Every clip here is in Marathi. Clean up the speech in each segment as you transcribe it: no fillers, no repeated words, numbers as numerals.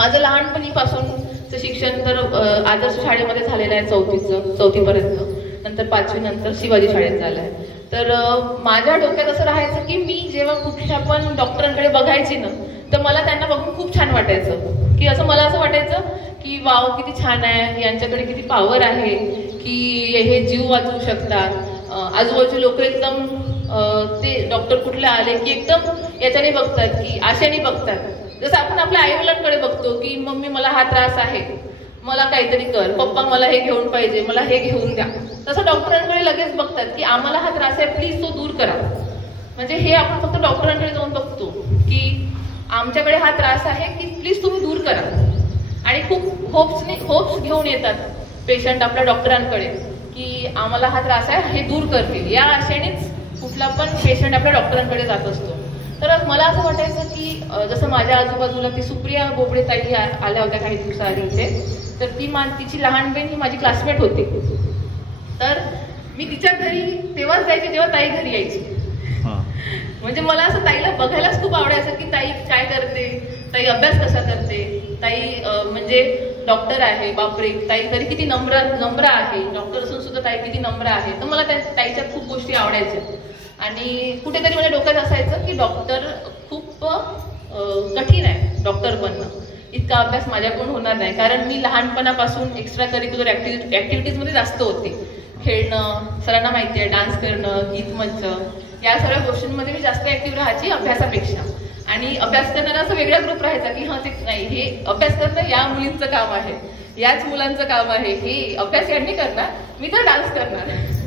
माझं लहानपणीपासूनचं शिक्षण तर आदर्श शाळेमध्ये झालेलं आहे, चौथीपर्यंत. नंतर 5वी नंतर शिवाजी शाळेत झालं आहे. तर माझ्या डोक्यात असं राहायचं की मी जेव्हा कुठल्या पण डॉक्टरांकडे बघायची ना, तर मला त्यांना बघून खूप छान वाटायचं, की मला असं वाटायचं की वाव किती छान आहे, यांच्याकडे किती पॉवर आहे, की हे जीव वाचवू शकतात. आजूबाजूचे लोक एकदम ते डॉक्टर कुठले आले की एकदम याच्याने बघतात, की आशेने बघतात. जसं आपण आपल्या आई वडिलांकडे बघतो की मम्मी मला हा त्रास आहे, मला काहीतरी कर, पप्पा मला हे घेऊन पाहिजे, मला हे घेऊन द्या. तसं डॉक्टरांकडे लगेच बघतात की आम्हाला हा त्रास आहे, प्लीज तो दूर करा. म्हणजे हे आपण फक्त डॉक्टरांकडे जाऊन बघतो की आमच्याकडे हा त्रास आहे, की प्लीज तुम्ही दूर करा. आणि खूप होप्स घेऊन येतात पेशंट आपल्या डॉक्टरांकडे की आम्हाला हा त्रास आहे, हे दूर करतील. या आशेनेच कुठला पण पेशंट आपल्या डॉक्टरांकडे जात असतो. तर मला असं वाटायचं की जसं माझ्या आजूबाजूला ती सुप्रिया बोबडे ताई आल्या होत्या काही दिवसाआधी इथे, तर तिची लहान बहीण ही माझी क्लासमेट होती. तर मी तिच्या घरी तेव्हाच जायची जेव्हा ताई घरी यायची. म्हणजे मला असं ताईला बघायलाच खूप आवडायचं की ताई काय करते, ताई अभ्यास कसा करते, ताई म्हणजे डॉक्टर आहे, बापरे ताई तरी किती नम्र आहे, डॉक्टर असून सुद्धा ताई किती नम्र आहे. तर मला ताईच्या खूप गोष्टी आवडायच्या. आणि कुठेतरी माझ्या डोक्यात असायचं की डॉक्टर खूप कठीण आहे, डॉक्टर बनणं. इतका अभ्यास माझ्याकडून होणार नाही, कारण मी लहानपणापासून एक्स्ट्रा करिक्युलर ऍक्टिव्हिटीजमध्ये जास्त होते. खेळणं, सरांना माहिती आहे, डान्स करणं, गीत मंच, या सगळ्या गोष्टींमध्ये मी जास्त ऍक्टिव्ह राहायची अभ्यासापेक्षा. आणि अभ्यास करणारा असा वेगळा ग्रुप राहायचा की ते नाही, हे अभ्यास करणं या मुलींचं काम आहे, याच मुलांचं काम आहे, हे अभ्यास यांनी करणार, मी तर डान्स करणार.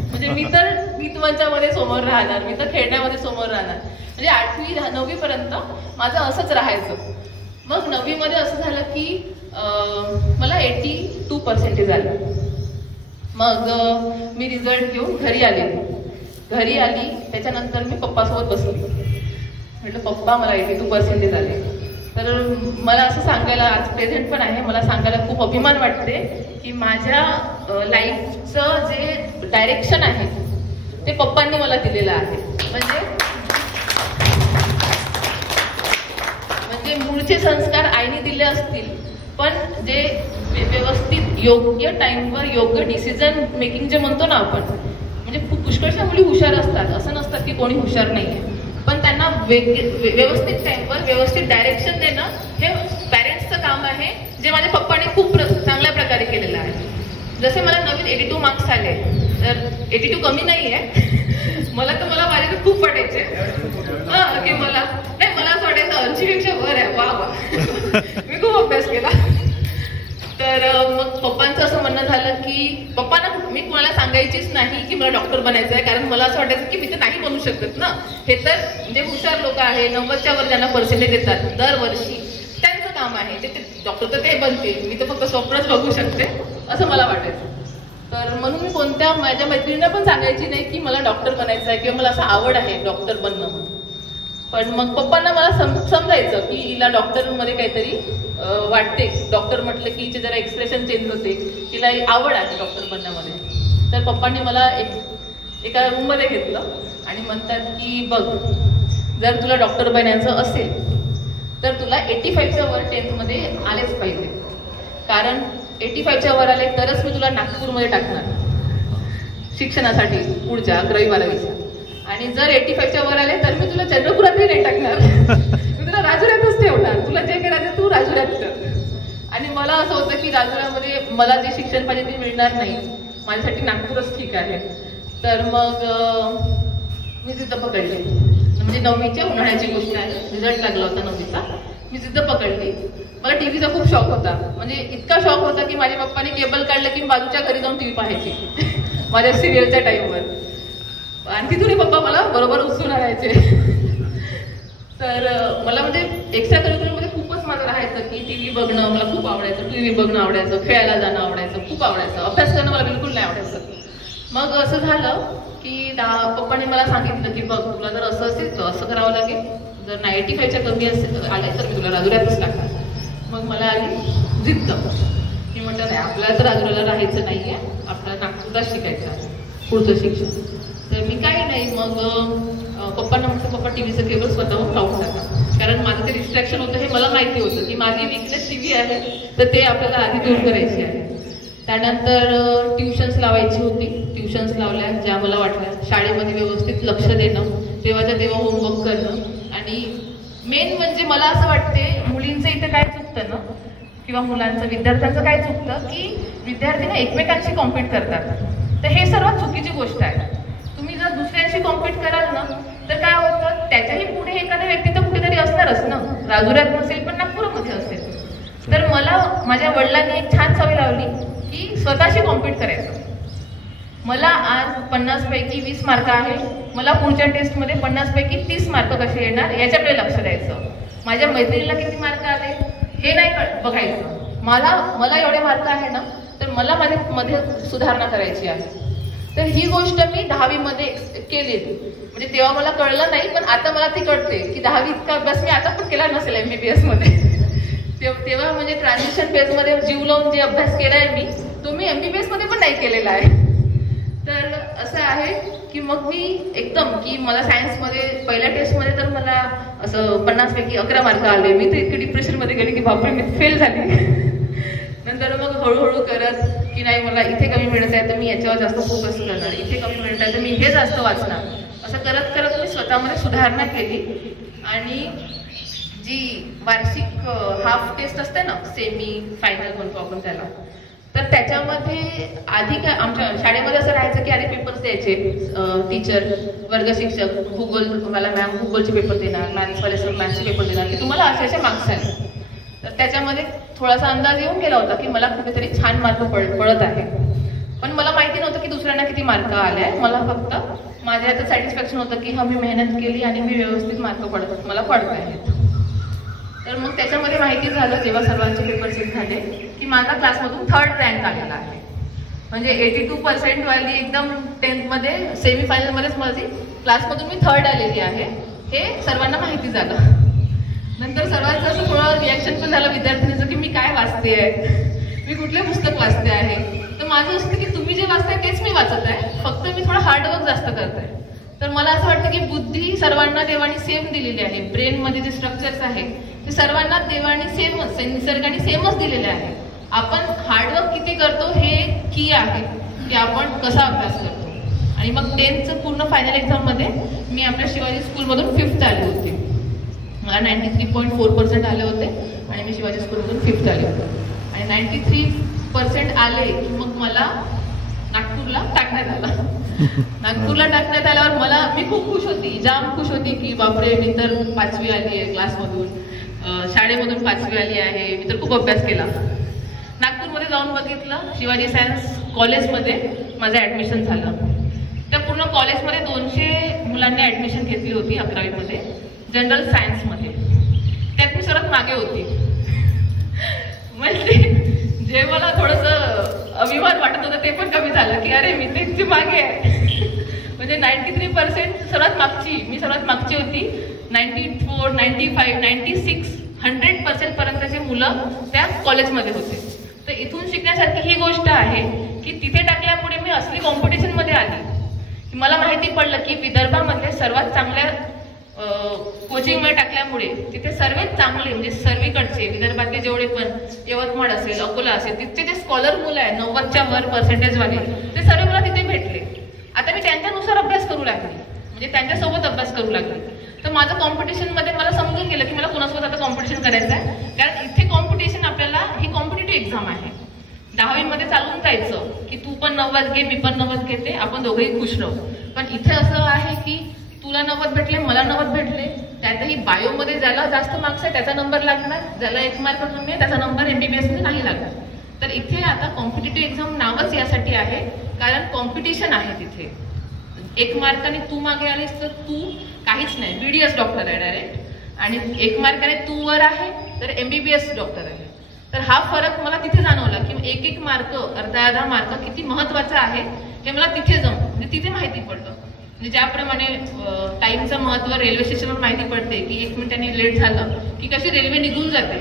म्हणजे मी तर गीत मंचामध्ये समोर राहणार, मी तर खेळण्यामध्ये समोर राहणार. म्हणजे 8वी 9वी पर्यंत माझं असंच राहायचं. मग 9वी मध्ये असं झालं की मला 82% आलं. मग मी रिझल्ट घेऊन घरी आली. त्याच्यानंतर मी पप्पासोबत बसली. म्हटलं पप्पा मला 82% आले. तर मला असं सांगायला आज प्रेझेंट पण आहे, मला सांगायला खूप अभिमान वाटते की माझ्या लाईफचं जे डायरेक्शन आहे ते पप्पांनी मला दिलेलं आहे. म्हणजे मूळचे संस्कार आईने दिले असतील, पण जे व्यवस्थित योग्य टाइमवर योग्य डिसिजन मेकिंग जे म्हणतो ना आपण, म्हणजे खूप पुष्कळशा मुली हुशार असतात, असं नसतात की कोणी हुशार नाहीये, पण त्यांना व्यवस्थित टाइमवर व्यवस्थित डायरेक्शन देणं हे पॅरेंट्सचं काम आहे, जे माझ्या पप्पाने खूप चांगल्या प्रकारे केलेलं आहे. जसे मला नवीन 82 मार्क्स आले, तर 82 कमी नाही आहे, मला माझ्याकडे खूप वाटायचे की मला असं वाटायचं 80पेक्षा वर आहे, वा मी खूप अभ्यास केला. तर मग पप्पांचं असं म्हणणं झालं की पप्पांना मी कोणाला सांगायचीच नाही की मला डॉक्टर बनायचं आहे, कारण मला असं वाटायचं की मी तर नाही बनू शकत ना. हे तर म्हणजे हुशार लोक आहे, 90च्या वर ज्यांना पर्सेंटेज देतात दरवर्षी, त्यांचं काम आहे, ते डॉक्टर तर ते बनते, मी तर फक्त स्वप्नच बघू शकते, असं मला वाटायचं. तर म्हणून मी कोणत्या माझ्या मैत्रिणींना पण सांगायची नाही की मला डॉक्टर बनायचं आहे किंवा मला असं आवड आहे डॉक्टर बनणं म्हणून. पण मग पप्पांना मला समजायचं की हिला डॉक्टरमध्ये काहीतरी वाटते, डॉक्टर म्हटलं की हिचे जरा एक्सप्रेशन चेंज होते, हिला आवड आहे डॉक्टर बनण्यामध्ये. तर पप्पांनी मला एका रूममध्ये घेतलं आणि म्हणतात की बघ, जर तुला डॉक्टर बनायचं असेल तर तुला 85च्या वर 10th मध्ये आलेच पाहिजे, कारण 85च्या वर आले तरच मी तुला नागपूरमध्ये टाकणार शिक्षणासाठी पुढच्या 11वी 12वीच्या. आणि जर 85च्या वर आले तर मी तुला चंद्रपुरातही नाही टाकणार, मी तुला राजुऱ्यातच ठेवणार, तुला जे करायचं तू राजुऱ्यात कर. आणि मला असं होतं की राजुऱ्यामध्ये मला जे शिक्षण पाहिजे ते मिळणार नाही, माझ्यासाठी नागपूरच ठीक आहे. तर मग मी जिद्द पकडली. म्हणजे 9वीच्या उन्हाळ्याची गोष्ट आहे, रिझल्ट लागला होता 9वीचा, मी जिद्द पकडली. मला टीव्हीचा खूप शौक होता, म्हणजे इतका शौक होता की माझ्या पप्पाने केबल काढलं की बाजूच्या घरी जाऊन टीव्ही पाहायची माझ्या सिरियलच्या टाईमवर, आणि तिथूनही पप्पा मला बरोबर उचलून आणायचे. तर मला म्हणजे एक्स्ट्रा करिक्युलरमध्ये खूपच माझं राहायचं की टीव्ही बघणं मला खूप आवडायचं, टीव्ही बघणं आवडायचं, खेळायला जाणं आवडायचं, खूप आवडायचं. अभ्यास करणं मला बिलकुल नाही आवडायचं. मग असं झालं की पप्पाने मला सांगितलं की बघ, तुला जर असं असेल तर असं करावं लागेल, जर 95च्या कमी आले तर मी तुला राजुऱ्यातच टाकणार. मग मला आली जिद्द. मी म्हटलं नाही, आपल्याला तर राजुऱ्याला राहायचं नाहीये, आपल्याला नागपूरलाच शिकायचं पुढचं शिक्षण. तर मी काही नाही, मग पप्पांना म्हटलं पप्पा टीव्हीचं केबल स्वतःहून काढून टाका, कारण माझं ते डिस्ट्रॅक्शन होतं हे मला माहिती होतं की माझी विकनेस टीव्ही आहे, तर ते आपल्याला आधी दूर करायची आहे. त्यानंतर ट्युशन्स लावायची होती. ट्युशन्स लावल्या ज्या मला वाटल्या शाळेमध्ये व्यवस्थित लक्ष देणं, तेव्हाच्या तेव्हा होमवर्क करणं. आणि मेन म्हणजे मला असं वाटते मुलींचं इथे काय चुकतं ना, किंवा मुलांचं विद्यार्थ्यांचं काय चुकतं की विद्यार्थी एकमेकांशी कॉम्पीट करतात. तर हे सर्वात चुकीची गोष्ट आहे. तुम्ही जर दुसऱ्यांशी कॉम्पीट कराल ना तर काय होतं, त्याच्याही पुढे एखाद्या व्यक्ती तर कुठेतरी असणारच ना, राजुऱ्यात नसेल पण नागपूरमध्ये असेल. तर मला माझ्या वडिलांनी एक छान सवय लावली की स्वतःशी कॉम्पीट करायचं. मला आज 50 पैकी 20 मार्क आहे, मला पुढच्या टेस्टमध्ये 50 पैकी 30 मार्क कसे येणार याच्याकडे लक्ष द्यायचं. माझ्या मैत्रिणीला किती मार्क आले हे नाही बघायचं. मला एवढे मार्क आहे ना, तर मला मध्ये सुधारणा करायची आहे. तर ही गोष्ट मी 10वी मध्ये केलेली. म्हणजे तेव्हा मला कळलं नाही, पण आता मला ती कळते की 10वी इतका अभ्यास मी आता पण केला नसेल MBBS मध्ये. तेव्हा म्हणजे ट्रान्झिशन फेजमध्ये जीव लावून जे अभ्यास केलाय मी, तो मी MBBS मध्ये पण नाही केलेला आहे. तर असं आहे की मग मी एकदम की मला सायन्समध्ये पहिल्या टेस्टमध्ये तर मला असं 50 पैकी 11 मार्क आले. मी तर इतकी डिप्रेशनमध्ये गेले की बापरे मी फेल झाली. नंतर मग हळूहळू करत की नाही मला इथे कमी मिळत आहे तर मी याच्यावर जास्त फोकस करणार, इथे कमी मिळत आहे तर मी हे जास्त वाचणार. असं करत करत मी स्वतःमध्ये सुधारणा केली. आणि जी वार्षिक हाफ टेस्ट असते ना, सेमी फायनल म्हणतो आपण त्याला, तर त्याच्यामध्ये आधी काय आमच्या शाळेमध्ये असं राहायचं की आधी पेपर्स द्यायचे. टीचर, वर्ग शिक्षक, भूगोलवाला मॅम भूगोलचे पेपर देणार, मॅथ्सवाले सर मॅथ्सचे पेपर देणार की तुम्हाला असे मार्क्स आले. तर त्याच्यामध्ये थोडासा अंदाज येऊन गेला होता की मला कुठेतरी छान मार्क पडत आहे. पण मला माहिती नव्हतं की दुसऱ्यांना किती मार्क आले आहे. मला फक्त माझ्या आता सॅटिस्फॅक्शन होतं की मी मेहनत केली आणि मी व्यवस्थित मार्क मला पडत आहेत. तर मग त्याच्यामध्ये माहिती झालं जेव्हा सर्वांचे पेपर चेक झाले की माझा क्लासमधून 3rd रँक आलेला आहे. म्हणजे 82% वाली एकदम 10th मध्ये सेमी फायनलमध्येच माझी क्लासमधून मी 3rd आलेली आहे. हे सर्वांना माहिती झालं. नंतर सर्वांचं असं थोडं रिॲक्शन पण झालं विद्यार्थ्यांचं की मी काय वाचते आहे, मी कुठले पुस्तक वाचते आहे. तर माझं असतं की तुम्ही जे वाचताय तेच मी वाचत आहे, फक्त मी थोडं हार्डवर्क जास्त करते. तर मला असं वाटतं की बुद्धी सर्वांना देवाने सेम दिलेली आहे. ब्रेनमध्ये जे स्ट्रक्चर्स आहे ते सर्वांना देवाने सेमच, निसर्गाने सेमच दिलेले आहे. आपण हार्डवर्क किती करतो हे की आहे की आपण कसा अभ्यास करतो. आणि मग 10th पूर्ण फायनल एक्झाममध्ये मी आपल्या शिवाजी स्कूलमधून 5th आले होते. मला 93.4% आले होते आणि मी शिवाजी स्कूलमधून 5th आले होते. आणि 93% आले की मग मला नागपूरला टाकण्यात आलं. नागपूरला टाकण्यात आल्यावर मी खूप खुश होती, जाम खुश होती की बापरे मी तर 5वी आली आहे क्लासमधून, शाळेमधून 5वी आली आहे, मी तर खूप अभ्यास केला. नागपूरमध्ये जाऊन बघितलं, शिवाजी सायन्स कॉलेजमध्ये माझं ॲडमिशन झालं. त्या पूर्ण कॉलेजमध्ये 200 मुलांनी ॲडमिशन घेतली होती 11वी मध्ये जनरल सायन्समध्ये. त्यात मी सर्वात मागे होती. म्हणजे जे मला थोडंसं अभिमान वाटत होतं ते पण कमी झालं की अरे मी त्यांची मागे आहे. म्हणजे 93% सर्वात मागची, मी सर्वात मागची होती. 94, 95, 96, 100% पर्यंतचे मुलं त्या कॉलेजमध्ये होते. तर इथून शिकण्यासारखी ही गोष्ट आहे की तिथे टाकल्यामुळे मी असली कॉम्पिटिशनमध्ये आली. मला माहिती पडलं की विदर्भामध्ये सर्वात चांगल्या कोचिंगमध्ये टाकल्यामुळे तिथे सर्वात चांगले म्हणजे सर्वीकडचे विदर्भातले जेवढे पण यवतमाळ असेल, अकोला असेल, तिथचे जे स्कॉलर मुलं आहे 90च्या वर पर्सेंटेजवाले ते सर्व मला तिथे भेटले. आता मी त्यांच्यानुसार अभ्यास करू लागले, म्हणजे त्यांच्यासोबत अभ्यास करू लागले. तर माझं कॉम्पिटिशनमध्ये मला समजून गेलं की मला कोणासोबत आता कॉम्पिटिशन करायचं आहे. कारण इथे कॉम्पिटिशन आपल्याला ही कॉम्पिटिटिव्ह एक्झाम आहे. 10वी मध्ये चालून जायचं की तू पण 90 घे, मी पण 90 घेते, आपण दोघेही खुश राहू. पण इथे असं आहे की तुला 90 भेटले, मला 90 भेटले, त्यातही बायोमध्ये ज्याला जास्त मार्क्स आहे त्याचा नंबर लागणार, ज्याला 1 मार्क कमी आहे त्याचा नंबर MBBS मध्ये नाही लागणार. तर इथे आता कॉम्पिटिटिव्ह एक्झाम नावच यासाठी आहे कारण कॉम्पिटिशन आहे तिथे. 1 मार्काने तू मागे आलीस तर तू काहीच नाही, BDS डॉक्टर आहे डायरेक्ट, आणि 1 मार्काने तू वर आहे तर MBBS डॉक्टर आहे. तर हा फरक मला तिथे जाणवला की 1-1 मार्क, अर्धा मार्क किती महत्वाचा आहे हे मला तिथे म्हणजे तिथे माहिती पडलं. म्हणजे ज्याप्रमाणे टाइमचं महत्व रेल्वे स्टेशनवर माहिती पडते की 1 मिनिटाने लेट झालं की कशी रेल्वे निघून जाते,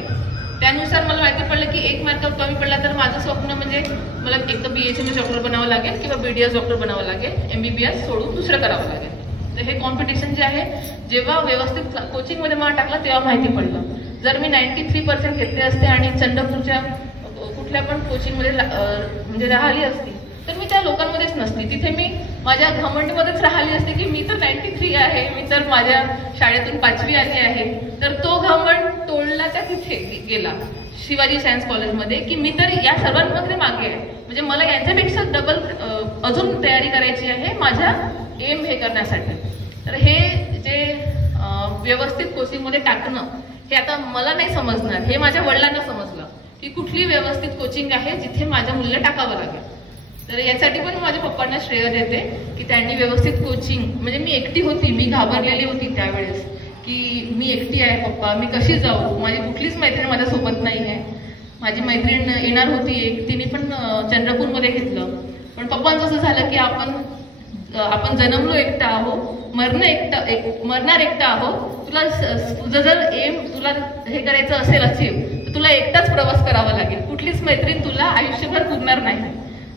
त्यानुसार मला माहिती पडलं की 1 मार्क कमी पडला तर माझं स्वप्न म्हणजे मला एक तर BHMS डॉक्टर बनावं लागेल किंवा BDS डॉक्टर बनावं लागेल, MBBS सोडून दुसरं करावं लागेल. तर हे कॉम्पिटिशन जे आहे जेव्हा व्यवस्थित कोचिंगमध्ये मला टाकलं तेव्हा माहिती पडलं. जर मी 93% घेतले असते आणि चंद्रपूरच्या कुठल्या पण कोचिंगमध्ये म्हणजे राहिली असती तर मी त्या लोकांमध्येच नसती. तिथे मी माझ्या घमंडमध्येच राहिली असते की मी तर 93 आहे, मी तर माझ्या शाळेतून 5वी आली आहे. तर तो घमंड तोडला त्या तिथे गेला शिवाजी सायन्स कॉलेजमध्ये की मी तर या सर्वांमध्ये मागे आहे. म्हणजे मला यांच्यापेक्षा डबल अजून तयारी करायची आहे माझ्या एम हे करण्यासाठी. तर हे जे व्यवस्थित कोचिंगमध्ये टाकणं हे आता मला नाही समजणार, हे माझ्या वडिलांना समजलं की कुठली व्यवस्थित कोचिंग आहे जिथे माझ्या मुलीला टाकावं लागेल. तर यासाठी पण माझ्या पप्पांना श्रेय देते की त्यांनी व्यवस्थित कोचिंग, म्हणजे मी एकटी होती, मी घाबरलेली होती त्यावेळेस की मी एकटी आहे पप्पा, मी कशी जाऊ, माझी कुठलीच मैत्रीण माझ्यासोबत नाही आहे. माझी मैत्रीण येणार होती एक, तिने पण चंद्रपूरमध्ये घेतलं. पण पप्पांचं असं झालं की आपण जन्मलो एकटा आहो, मरणार एकटा आहो, तुझं जर एम तुला हे करायचं असेल अचीव तर तुला एकटाच प्रवास करावा लागेल, कुठलीच मैत्रीण तुला आयुष्यभर पुरणार नाही.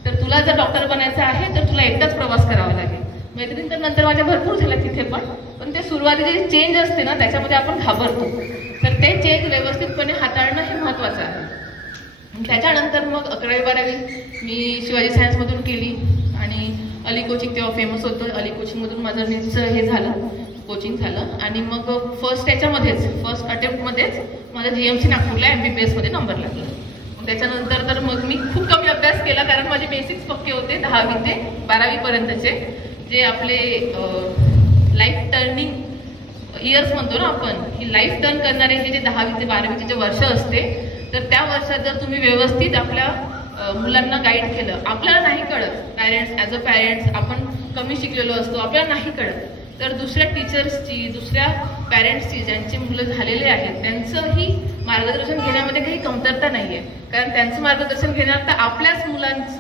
तर तुला जर डॉक्टर बनायचं आहे तर तुला एकटाच प्रवास करावा लागेल. मैत्रीण तर नंतर माझ्या भरपूर झाल्या तिथे पण ते सुरुवातीचे चेंज असते ना त्याच्यामध्ये आपण घाबरतो. तर ते चेंज व्यवस्थितपणे हाताळणं हे महत्त्वाचं आहे. त्याच्यानंतर मग 11वी-12वी मी शिवाजी सायन्समधून केली आणि अली कोचिंग तेव्हा फेमस होतं. अली कोचिंगमधून माझं नीटचं हे झालं, कोचिंग झालं आणि मग फर्स्ट अटेम्प्टमध्येच माझा GMC नागपूरला MBBS मध्ये नंबर लागला. त्याच्यानंतर तर मग मी खूप कमी अभ्यास केला कारण माझे बेसिक्स पक्के होते 10वी ते 12वी पर्यंतचे. जे आपले लाईफ टर्निंग इयर्स म्हणतो ना आपण, ही लाईफ टर्न करणारे हे जे 10वी ते 12वीचे जे वर्ष असते तर त्या वर्षात जर तुम्ही व्यवस्थित आपल्या मुलांना गाईड केलं, आपल्याला नाही कळत, ॲज अ पॅरेंट्स आपण कमी शिकलेलो असतो, आपल्याला नाही कळत, तर दुसऱ्या टीचर्सची, दुसऱ्या पॅरेंट्सची ज्यांची मुलं झालेले आहेत त्यांचंही मार्गदर्शन घेण्यामध्ये काही कमतरता नाही आहे. कारण त्यांचं मार्गदर्शन घेण्यात तर आपल्याच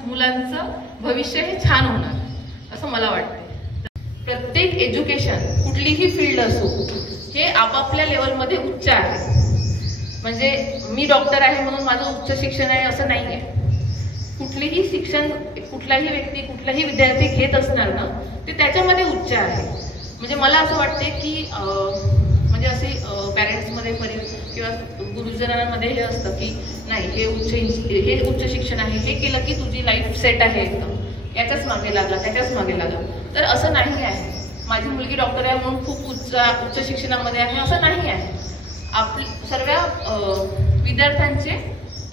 मुलांचं भविष्य हे छान होणार असं मला वाटतं. प्रत्येक एज्युकेशन कुठलीही फील्ड असो हे आपापल्या लेवलमध्ये उच्च आहे. म्हणजे मी डॉक्टर आहे म्हणून माझं उच्च शिक्षण आहे असं नाही आहे. कुठलीही शिक्षण कुठलाही व्यक्ती, कुठलाही विद्यार्थी घेत असणार ना ते त्याच्यामध्ये उच्च आहे. म्हणजे मला असं वाटते की म्हणजे असे पॅरेंट्समध्ये किंवा गुरुजनांमध्ये हे असतं की नाही हे उच्च शिक्षण आहे, हे केलं की तुझी लाईफ सेट आहे एकदम, याच्याच मागे लागला, त्याच्याच मागे लागला. तर असं नाही आहे. माझी मुलगी डॉक्टर आहे म्हणून खूप उच्च शिक्षणामध्ये आहे असं नाही आहे. सर्व विद्यार्थ्यांचे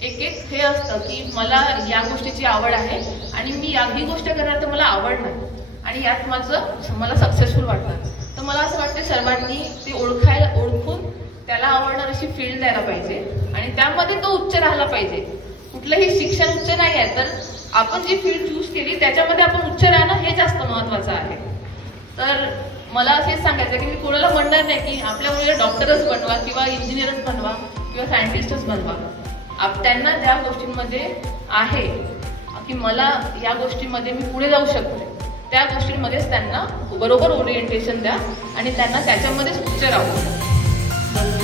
एक हे असतं की मला या गोष्टीची आवड आहे आणि मी ही गोष्ट करणार तर मला आवडणार आणि यात मला सक्सेसफुल वाटतं. तर मला असं वाटतं सर्वांनी ते ओळखून त्याला आवडणार अशी फील्ड द्यायला पाहिजे आणि त्यामध्ये तो उच्च राहिला पाहिजे. कुठलंही शिक्षण उच्च नाही आहे तर आपण जी फील्ड चूज केली त्याच्यामध्ये आपण उच्च राहणं हे जास्त महत्त्वाचं आहे. तर मला असेच सांगायचं की मी कोणाला म्हणणार नाही की आपल्या मुलीला डॉक्टरच बनवा किंवा इंजिनियरच बनवा किंवा सायंटिस्टच बनवा. त्यांना ज्या गोष्टींमध्ये आहे की मला या गोष्टीमध्ये मी पुढे जाऊ शकते त्या गोष्टींमध्येच त्यांना बरोबर ओरिएंटेशन द्या आणि त्यांना त्याच्यामध्येच उच्च राहू.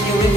एवढे